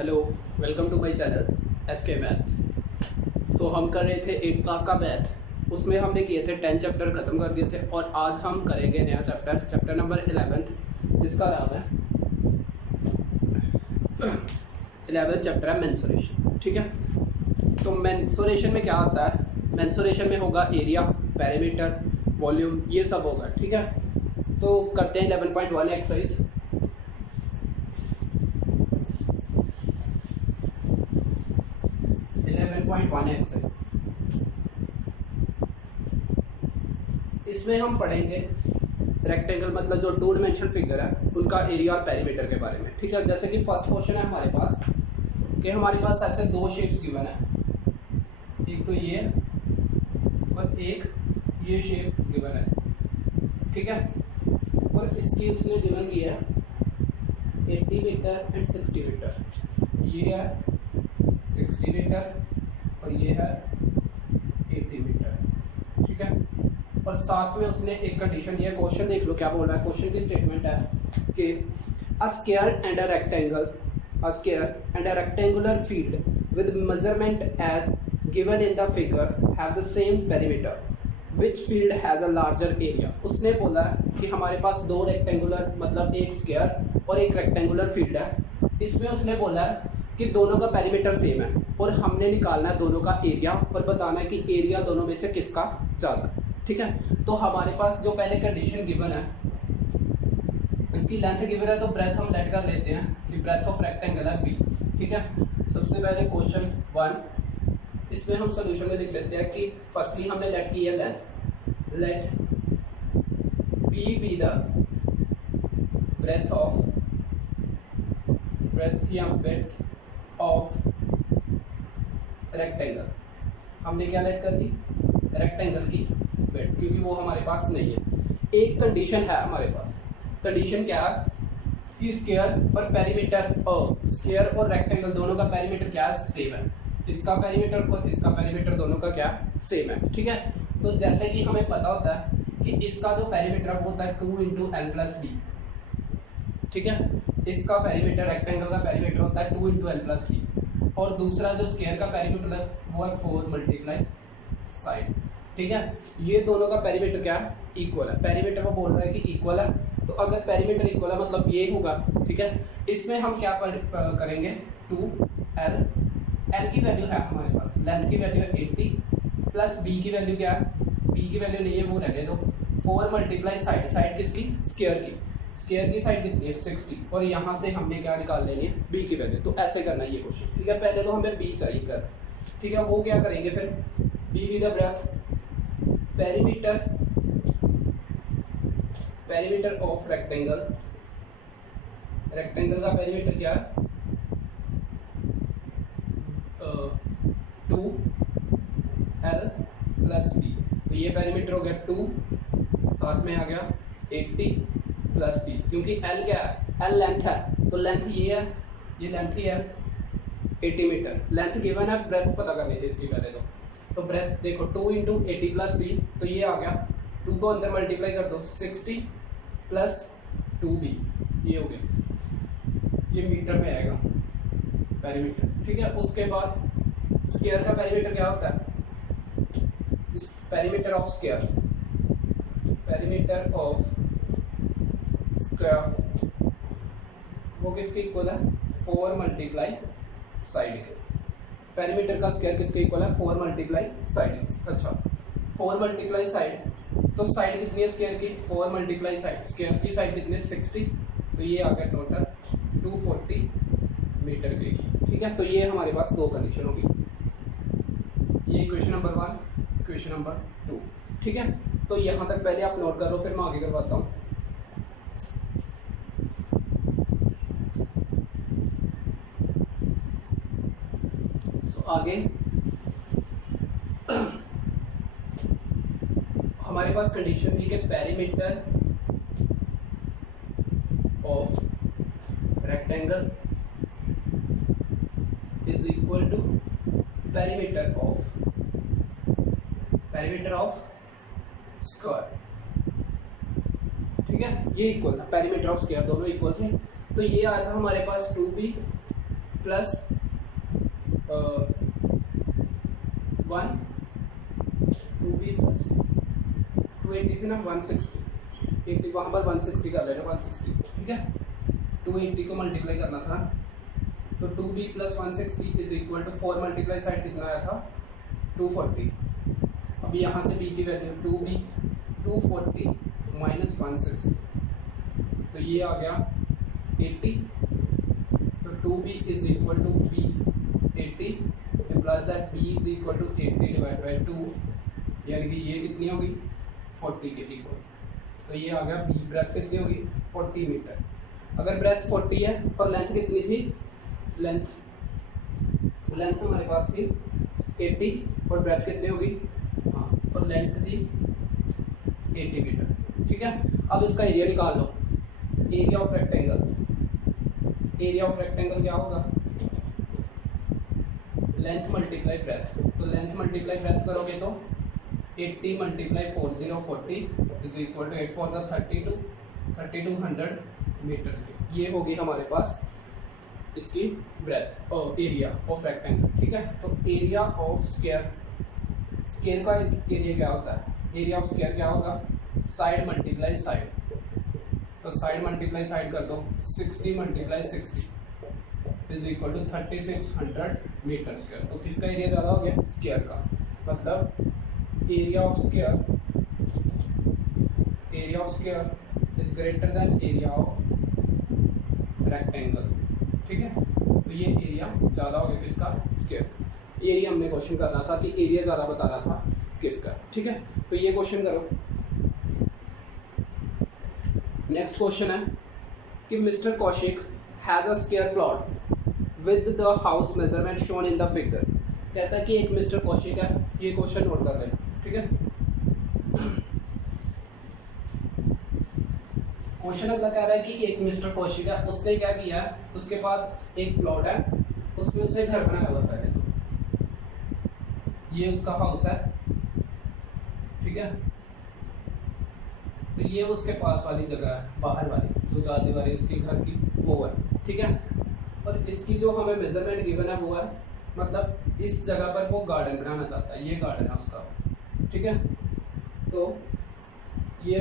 Hello, welcome to my channel S K math. So हम कर रहे थे 8th क्लास का मैथ। उसमें हमने किए थे 10 चैप्टर ख़त्म कर दिए थे और आज हम करेंगे नया चैप्टर नंबर 11 जिसका नाम है 11 चैप्टर है मेंसुरेशन। ठीक है, तो मेंसुरेशन में क्या आता है? मेंसुरेशन में होगा एरिया, पैरामीटर, वॉल्यूम, ये सब होगा। ठीक है, तो करते हैं 11.1 एक्सरसाइज। इसमें हम पढ़ेंगे रेक्टेंगल मतलब जो 2 डायमेंशनल फिगर है उनका एरिया और पेरीमीटर के बारे में। ठीक है, जैसे कि फर्स्ट क्वेश्चन है हमारे पास कि हमारे पास ऐसे दो शेप्स गिवन है, एक तो ये और एक ये शेप गिवन है। ठीक है, और इसकी उसने गिवन की है 80 मीटर एंड 60 मीटर। ये है 60 मीटर और ये है 80 मीटर। ठीक है, और साथ में उसने एक कंडीशन दिया है। क्वेश्चन देख लो क्या बोल रहा है। क्वेश्चन की स्टेटमेंट है कि a square and a rectangular field with measurement as given in the figure have the same perimeter which field has a larger area. उसने बोला कि हमारे पास दो रेक्टेंगुलर मतलब एक स्क्वायर और एक रेक्टेंगुलर फील्ड है। इसमें उसने बोला है कि दोनों का पेरीमीटर सेम है और हमने निकालना है दोनों का एरिया और बताना है कि एरिया दोनों में से किसका ज़्यादा। ठीक है, तो हमारे पास जो पहले कंडीशन गिवन है, इसकी लेंथ गिवन है तो ब्रेथ हम लेट कर लेते हैं कि ब्रेथ ऑफ रेक्टेंगल है बी। ठीक है, सबसे पहले क्वेश्चन 1, इसमें हम सोल्यूशन में लिख लेते हैं कि फर्स्टली हमने लेट की है let b be the breadth या विड्थ ऑफ रेक्टेंगल। हमने क्या लेट कर दी? रेक्टेंगल की विड्थ, क्योंकि वो हमारे पास नहीं है। एक कंडीशन है हमारे पास। कंडीशन क्या है कि स्क्वायर और पेरीमीटर स्क्वायर और रेक्टेंगल दोनों का पेरीमीटर क्या है? सेम है। इसका पेरीमीटर और इसका पेरीमीटर दोनों का क्या सेम है। ठीक है, तो जैसे कि हमें पता होता है कि इसका जो पेरीमीटर होता है 2 × l + b। ठीक है, इसका पेरीमीटर रेक्टेंगल का पेरीमीटर होता है 2 × l + b और दूसरा जो स्क्वायर का पेरीमीटर है वो है 4 × साइड। ठीक है, ये दोनों का पेरीमीटर क्या है? इक्वल है। पेरीमीटर वो बोल रहा है कि इक्वल है, तो अगर पेरीमीटर इक्वल है मतलब ये होगा। ठीक है, इसमें हम क्या करेंगे 2l की वैल्यू है हमारे पास, लेंथ की वैल्यू है 80 प्लस b की वैल्यू क्या है? b की वैल्यू नहीं है वो रहने दो। 4 × साइड किसकी? स्क्वायर की साइड कितनी है? 60 और यहाँ से हमने क्या निकाल लेनी है? b की वैल्यू। तो ऐसे करना है ये क्वेश्चन। ठीक है, पहले तो हमें b चाहिए ब्रेथ। ठीक है, वो क्या करेंगे फिर? b with the breadth perimeter of rectangle का पेरीमीटर क्या है? 2l + b। तो ये पेरीमीटर हो गया 2, साथ में आ गया 80 + b, क्योंकि l क्या है? l लेंथ है, तो लेंथ ये है, ये लेंथ ही है 80 मीटर। लेंथ गिवन है, ब्रेथ पता करनी थी इसकी पहले तो ब्रेथ देखो 2 × 80 + b, तो ये आ गया 2 को अंदर मल्टीप्लाई कर दो 60 + 2b, ये हो गया, ये मीटर में आएगा पेरीमीटर। ठीक है, उसके बाद स्क्वायर का पेरीमीटर क्या होता है? पेरीमीटर ऑफ स्क्वायर वो किसके इक्वल है? 4 × साइड के। पेरीमीटर का स्क्वायर किसके इक्वल है? 4 × साइड। अच्छा, 4 × साइड, तो साइड कितनी है स्क्वायर की? 4 × साइड। स्क्वायर की साइड कितनी है? 60, तो ये आ गया टोटल 240 मीटर के। ठीक है, तो ये हमारे पास दो कंडीशन होगी, ये इक्वेशन नंबर 1, इक्वेशन नंबर 2। ठीक है, तो यहाँ तक पहले आप नोट कर लो, फिर मैं आगे करवाता हूँ। आगे हमारे पास कंडीशन थी कि perimeter of rectangle is equal to perimeter of square. ठीक है, ये इक्वल था, पेरीमीटर ऑफ स्क्वायर दोनों इक्वल थे। तो ये आया था हमारे पास 2b प्लस 1 2b प्लस 280 थी ना 160 80 वहाँ पर 160 कर लेना 160 ठीक है 280 को मल्टीप्लाई करना था तो 2b plus 160 is equal to 4 multiply side कितना आया था 240। अभी यहाँ से b की वैल्यू 2b 240 माइनस 160 तो ये आ गया 80 तो 2b is equal to b 80 plus that b is equal to 80 divide by 2 यानी कि ये कितनी होगी 40 के इक्वल। तो ये आ गया b ब्रेथ कितनी होगी 40 मीटर। अगर ब्रेथ 40 है और लेंथ कितनी थी लेंथ हमारे पास थी 80 और ब्रेथ कितनी होगी हाँ और लेंथ थी 80 मीटर ठीक है। अब इसका एरिया निकाल लो एरिया ऑफ रेक्टेंगल क्या होगा लेंथ मल्टीप्लाई ब्रेथ तो लेंथ मल्टीप्लाई ब्रेथ करोगे तो 80 multiply 40 is equal to 8 4 3200 metres की ये होगी हमारे पास इसकी ब्रेथ और एरिया ऑफ रेक्टेंगल ठीक है। तो एरिया ऑफ स्क्वायर का एरिया क्या होता है एरिया ऑफ स्क्वायर क्या होगा साइड मल्टीप्लाई साइड तो साइड मल्टीप्लाई साइड कर दो 60 multiply 60 is equal to 3600 metre square. तो किसका एरिया ज़्यादा हो गया स्क्वायर का मतलब area of square is greater than area of rectangle ठीक है। तो ये एरिया ज़्यादा हो गया किसका स्क्वायर। एरिया हमने क्वेश्चन करना था कि एरिया ज़्यादा बताना था किसका ठीक है। तो ये क्वेश्चन करो। नेक्स्ट क्वेश्चन है कि mister Kaushik has a square plot with the house measurement shown in the figure. कहता है कि एक मिस्टर कौशिक है ये क्वेश्चन नोट कर लें ठीक है। क्वेश्चन अगला कह रहा है कि एक मिस्टर कौशिक है उसने क्या किया है उसके पास एक प्लॉट है उसमें उसे घर बनाया हुआ पहले तो ये उसका हाउस है ठीक है। तो ये उसके पास वाली जगह है बाहर वाली जो चार दीवारी उसके घर की वो है ठीक है। और इसकी जो हमें मेजरमेंट गिवन है वो है मतलब इस जगह पर वो गार्डन बनाना चाहता है ये गार्डन है उसका ठीक है। तो ये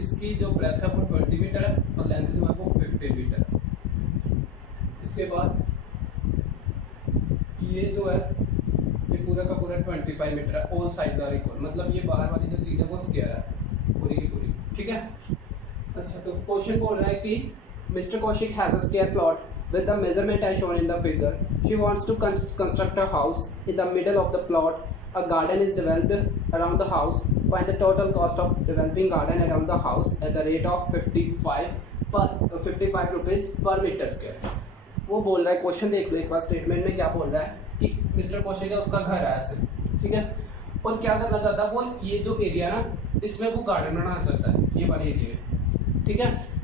इसकी जो ब्रेथ है वो 20 मीटर है और लेंथ जो है वो 50 मीटर है। इसके बाद ये जो है ये पूरा का पूरा 25 मीटर है ऑल साइड आर इक्वल मतलब ये बाहर वाली जो चीज़ है वो स्क्वायर है पूरी की पूरी ठीक है। अच्छा तो क्वेश्चन बोल रहा है कि mister Kaushik has a square plot with the measurement as shown in the figure. She wants to construct a house in the middle of the plot. A garden is developed around the house. Find the total cost of developing garden around the house at the rate of 55 rupees per meter square. वो बोल रहा है question देख लो एक बार statement में क्या बोल रहा है कि मिस्टर कौशिक है उसका घर है ऐसे ठीक है और क्या करना चाहता है वो ये जो एरिया ना इसमें वो गार्डन बनाना चाहता है ये वाले एरिया में ठीक है।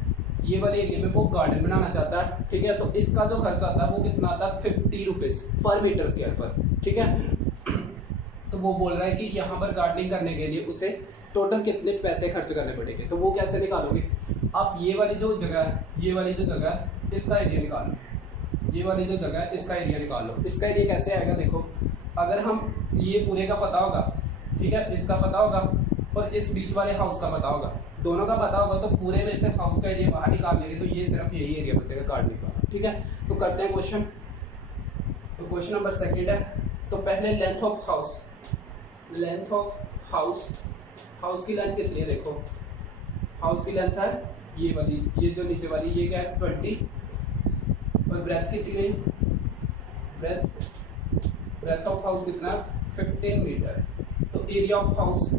ये वाले एरिया में वो गार्डन बनाना चाहता है ठीक है। तो इसका जो खर्च आता है वो कितना आता है 50 रुपीज़ पर मीटर स्क्वायर पर ठीक है। तो वो बोल रहा है कि यहाँ पर गार्डनिंग करने के लिए उसे टोटल कितने पैसे खर्च करने पड़ेंगे। तो वो कैसे निकालोगे आप ये वाली जो जगह है ये वाली जो जगह है इसका एरिया निकालो ये वाली जो जगह है इसका एरिया निकाल लो। इसका एरिया कैसे आएगा देखो अगर हम ये पूरे का पता होगा ठीक है इसका पता होगा और इस बीच वाले हाउस का पता होगा दोनों का पता होगा तो पूरे में से हाउस का एरिया बाहर निकाल लेंगे तो ये सिर्फ यही एरिया बचेगा गार्डनिंग का ठीक है। तो करते हैं क्वेश्चन। तो क्वेश्चन नंबर सेकंड है तो पहले लेंथ ऑफ हाउस की लेंथ कितनी है देखो हाउस की लेंथ है ये वाली ये जो नीचे वाली ये क्या है 20 और ब्रेथ कितनी है ब्रेथ ऑफ हाउस कितना है 15 मीटर। तो एरिया ऑफ हाउस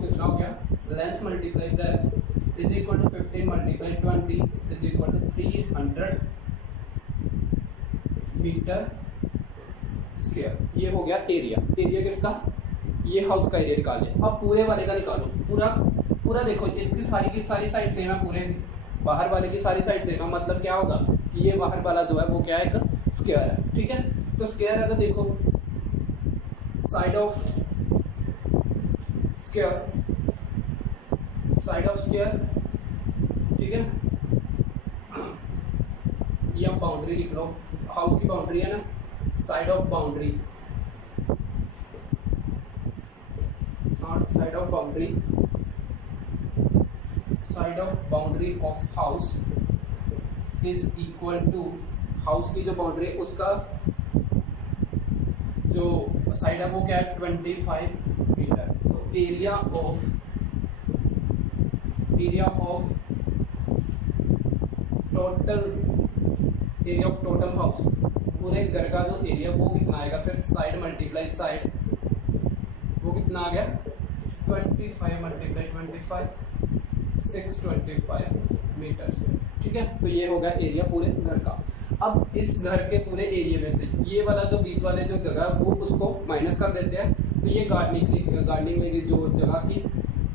कितना हो गया length multiply breadth is equal to 15 multiply 20 is equal to 300 metre square. ये हो गया एरिया किसका ये हाउस का एरिया निकाल लिया। अब पूरे वाले का निकालो पूरा देखो इसकी सारी की सारी साइड सेम है पूरे बाहर वाले की सारी साइड सेम है मतलब क्या होगा कि ये बाहर वाला जो है वो क्या है एक स्क्वायर है ठीक है। तो स्क्वायर है तो देखो साइड ऑफ स्क्वायर ठीक है या बाउंड्री लिख लो, हाउस की बाउंड्री है ना, side of boundary, side of boundary, side of boundary of house is equal to, house की जो बाउंड्री है उसका जो साइड है वो क्या है 25 मीटर। तो एरिया ऑफ टोटल हाउस, पूरे घर का जो एरिया वो कितना आएगा, फिर साइड मल्टीप्लाई साइड, वो कितना आ गया 25 मल्टीप्लाई 25 625 मीटर स्क्वायर। ठीक है, तो ये होगा एरिया पूरे घर का। अब इस घर के पूरे एरिया में से ये वाला जो बीच वाले जो जगह वो उसको माइनस कर देते हैं, तो ये गार्डनिंग में जो जगह थी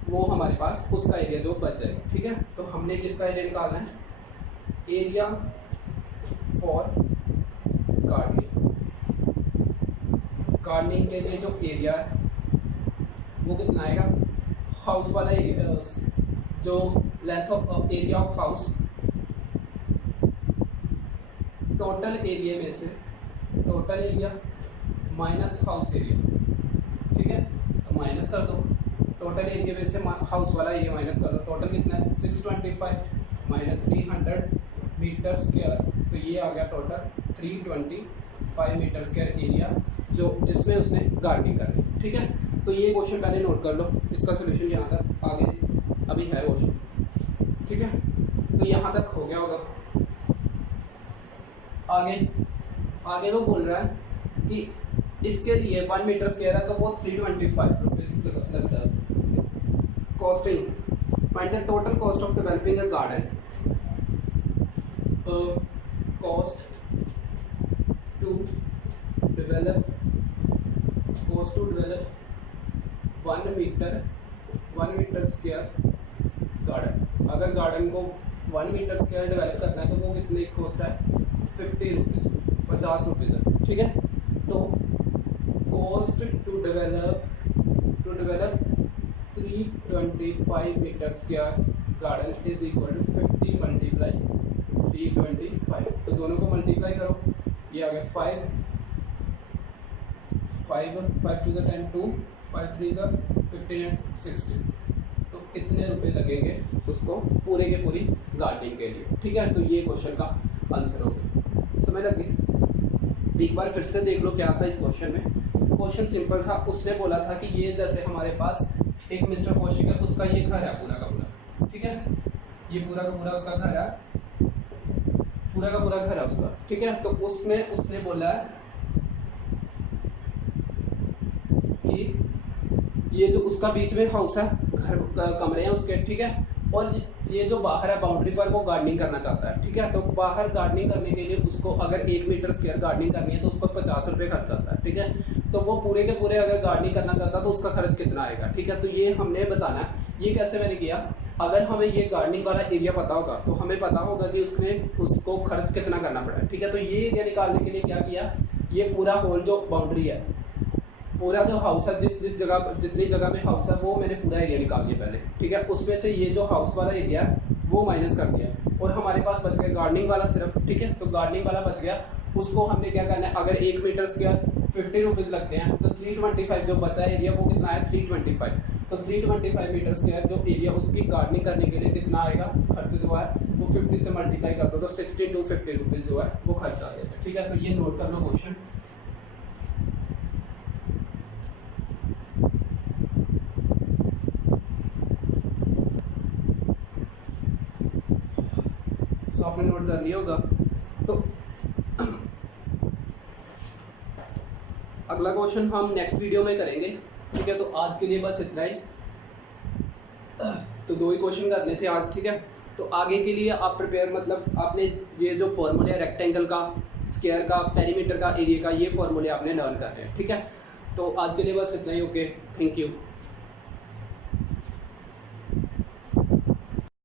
वो हमारे पास उसका एरिया जो बच जाएगा। ठीक है, तो हमने किसका एरिया निकालना है, एरिया फॉर गार्डनिंग के लिए जो एरिया है वो कितना आएगा, हाउस वाला एरिया जो length of area of house, total area में से total area minus house area. ठीक है, तो माइनस कर दो, टोटल एरिया में से हाउस वाला एरिया माइनस कर दो, टोटल कितना है 625 माइनस 300 मीटर स्क्वायर, तो ये आ गया टोटल 325 मीटर स्क्वायर एरिया जो जिसमें उसने गार्डनिंग करनी। ठीक है, तो ये क्वेश्चन पहले नोट कर लो, इसका सोल्यूशन यहाँ तक आगे अभी है क्वेश्चन। ठीक है, तो यहाँ तक हो गया होगा। आगे वो बोल रहा है कि इसके लिए 1 मीटर स्क्वायर है तो वो 325 रुपीज लगता है। Costing, find the total cost of developing a garden, cost to develop 1 metre square garden. अगर गार्डन को 1 मीटर स्क्वायर डेवलप करना है तो वो कितने कॉस्ट है 50 रुपीज़, 50 रुपीज़ है। ठीक है, तो cost to develop 325 metre square garden is equal to 50 multiply 325, तो दोनों को मल्टीप्लाई करो, ये आ गया 5 2 10 2 5 3 15 and 16, तो कितने रुपए लगेंगे उसको पूरे के पूरी गार्डनिंग के लिए। ठीक है, तो ये क्वेश्चन का आंसर हो गया। समझ लगी? एक बार फिर से देख लो क्या था इस क्वेश्चन में। क्वेश्चन सिंपल था, उसने बोला था कि ये जैसे हमारे पास एक मिस्टर कौशिक है, उसका ये घर है पूरा का पूरा। ठीक है, ये पूरा का पूरा उसका घर है, पूरा का पूरा घर है उसका। ठीक है, तो उसमें उसने बोला है कि ये जो उसका बीच में हाउस है, घर कमरे हैं उसके। ठीक है, और ये जो बाहर है बाउंड्री पर वो गार्डनिंग करना चाहता है। ठीक है, तो बाहर गार्डनिंग करने के लिए उसको अगर 1 मीटर स्क्वायर गार्डनिंग करनी है तो उसको 50 रुपये खर्च आता है। ठीक है, तो वो पूरे के पूरे अगर गार्डनिंग करना चाहता है तो उसका खर्च कितना आएगा। ठीक है, तो ये हमने बताना है। ये कैसे मैंने किया, अगर हमें ये गार्डनिंग वाला एरिया पता होगा तो हमें पता होगा कि उसको खर्च कितना करना पड़ा है। ठीक है, तो ये एरिया निकालने के लिए क्या किया, ये पूरा होल जो बाउंड्री है, पूरा जो हाउस है, जिस जगह जितनी जगह में हाउस है वो मैंने पूरा एरिया निकाल दिया पहले। ठीक है, उसमें से ये जो हाउस वाला एरिया है वो माइनस कर दिया और हमारे पास बच गया गार्डनिंग वाला सिर्फ। ठीक है, तो गार्डनिंग वाला बच गया, उसको हमने क्या करना है, अगर 1 मीटर स्क्वायर 50 रुपीज़ लगते हैं तो 325 जो बचा एरिया वो कितना है 325। तो 325 मीटर स्क्वायर जो एरिया उसकी गार्डनिंग करने के लिए कितना आएगा खर्च जो है वो 50 से मल्टीप्लाई कर दो तो 60 to 50 रुपीज़ जो है वो खर्च आ जाएगा। ठीक है, तो ये नोट कर लो क्वेश्चन। तो आपने नोट कर लिया होगा। तो अगला क्वेश्चन हम नेक्स्ट वीडियो में करेंगे। ठीक है, तो आज के लिए बस इतना ही। तो 2 ही क्वेश्चन करने थे आज। ठीक है, तो आगे के लिए आप प्रिपेयर, मतलब आपने ये जो फॉर्मूले रेक्टेंगल का, स्क्वायर का, पेरीमीटर का, एरिया का, ये फॉर्मूले आपने लर्न करने हैं। ठीक है, तो आज के लिए बस इतना ही। Okay, thank you.